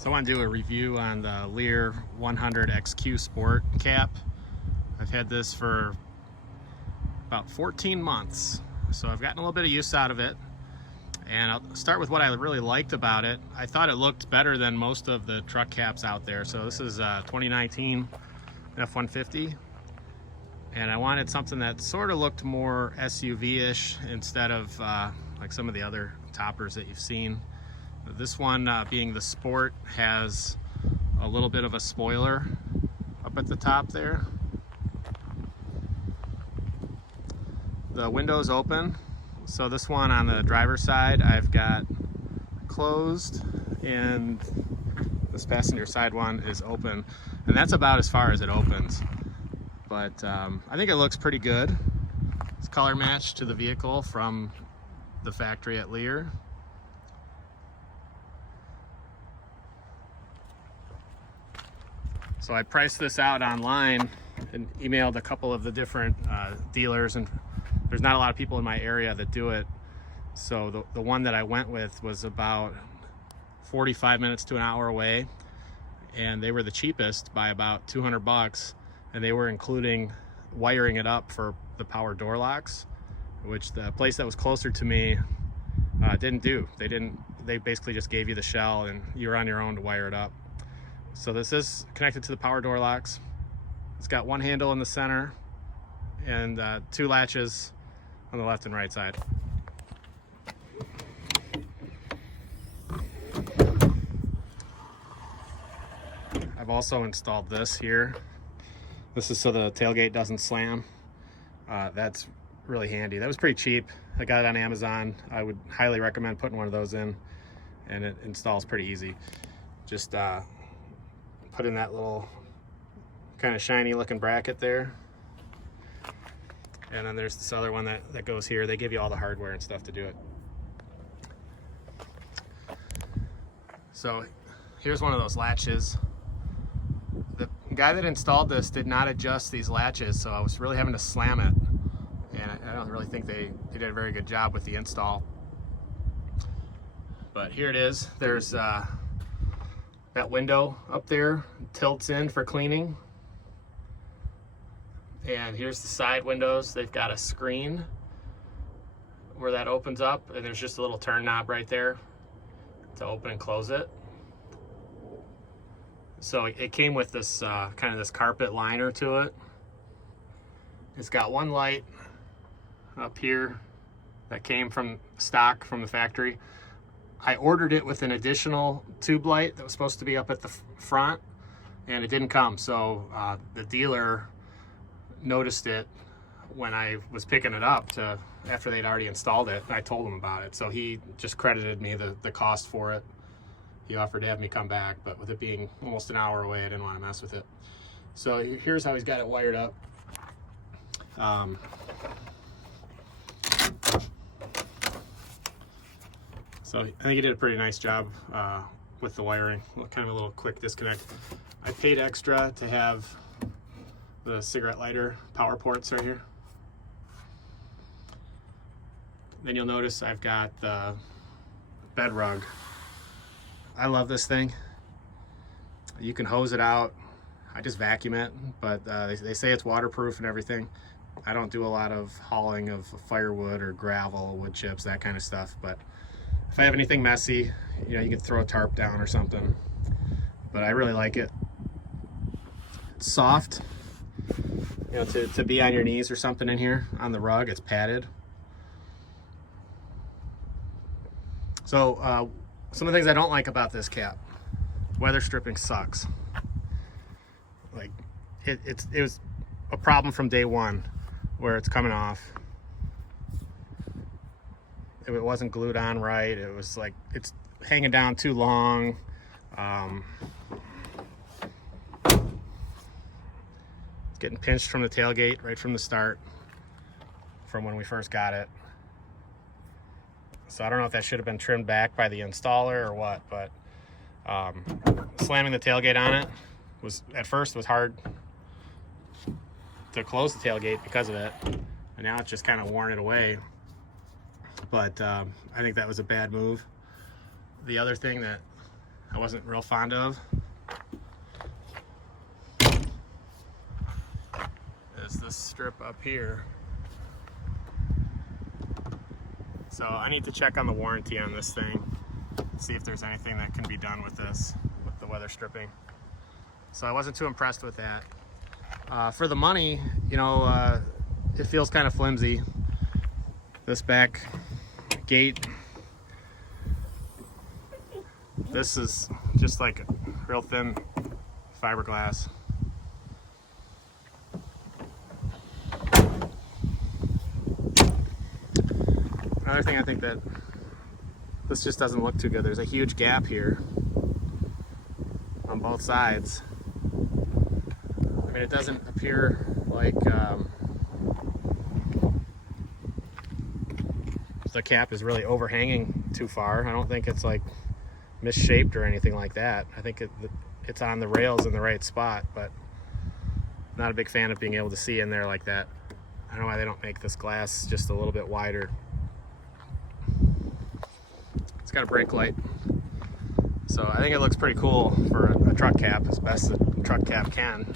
So I want to do a review on the Leer 100 XQ Sport cap. I've had this for about 14 months, so I've gotten a little bit of use out of it. And I'll start with what I really liked about it. I thought it looked better than most of the truck caps out there. So this is a 2019 F-150. And I wanted something that sort of looked more SUV-ish instead of like some of the other toppers that you've seen. This one, being the Sport, has a little bit of a spoiler up at the top there. The window's open. So this one on the driver's side, I've got closed, and this passenger side one is open. And that's about as far as it opens. But I think it looks pretty good. It's color matched to the vehicle from the factory at Leer. So I priced this out online and emailed a couple of the different dealers, and there's not a lot of people in my area that do it. So the one that I went with was about 45 minutes to an hour away, and they were the cheapest by about 200 bucks, and they were including wiring it up for the power door locks, which the place that was closer to me didn't do. They basically just gave you the shell and you're on your own to wire it up. So this is connected to the power door locks. It's got one handle in the center and two latches on the left and right side. I've also installed this here. This is so the tailgate doesn't slam. That's really handy. That was pretty cheap. I got it on Amazon. I would highly recommend putting one of those in, and it installs pretty easy. Just put in that little kind of shiny looking bracket there, and then there's this other one that goes here. They give you all the hardware and stuff to do it. So here's one of those latches. The guy that installed this did not adjust these latches, so I was really having to slam it, and I don't really think they did a very good job with the install. But here it is. There's that window up there tilts in for cleaning, and here's the side windows. They've got a screen where that opens up, and there's just a little turn knob right there to open and close it. So it came with this kind of this carpet liner to it. It's got one light up here that came from stock from the factory. I ordered it with an additional tube light that was supposed to be up at the front, and it didn't come. So the dealer noticed it when I was picking it up after they'd already installed it. I told him about it, so he just credited me the cost for it. He offered to have me come back, but with it being almost an hour away, I didn't want to mess with it. So here's how he's got it wired up. So I think he did a pretty nice job with the wiring. Kind of a little quick disconnect. I paid extra to have the cigarette lighter power ports right here. Then you'll notice I've got the bed rug. I love this thing. You can hose it out. I just vacuum it, but they say it's waterproof and everything. I don't do a lot of hauling of firewood or gravel, wood chips, that kind of stuff, but if I have anything messy, you know, you can throw a tarp down or something. But I really like it. It's soft, you know, to be on your knees or something in here on the rug. It's padded. So some of the things I don't like about this cap: weather stripping sucks. Like it was a problem from day one, where it's coming off. It wasn't glued on right. It was like it's hanging down too long. It's getting pinched from the tailgate right from the start, from when we first got it. So I don't know if that should have been trimmed back by the installer or what, but slamming the tailgate on it was at first hard to close the tailgate because of it, and now it's just kind of worn it away. But I think that was a bad move. The other thing that I wasn't real fond of is this strip up here. So I need to check on the warranty on this thing, see if there's anything that can be done with this, with the weather stripping. So I wasn't too impressed with that. For the money, you know, it feels kind of flimsy. This back gate, this is just like real thin fiberglass. Another thing, I think that this just doesn't look too good. There's a huge gap here on both sides. I mean, it doesn't appear like the cap is really overhanging too far. I don't think it's like misshaped or anything like that. I think it's on the rails in the right spot, but not a big fan of being able to see in there like that. I don't know why they don't make this glass just a little bit wider. It's got a brake light, so I think it looks pretty cool for a truck cap, as best a truck cap can.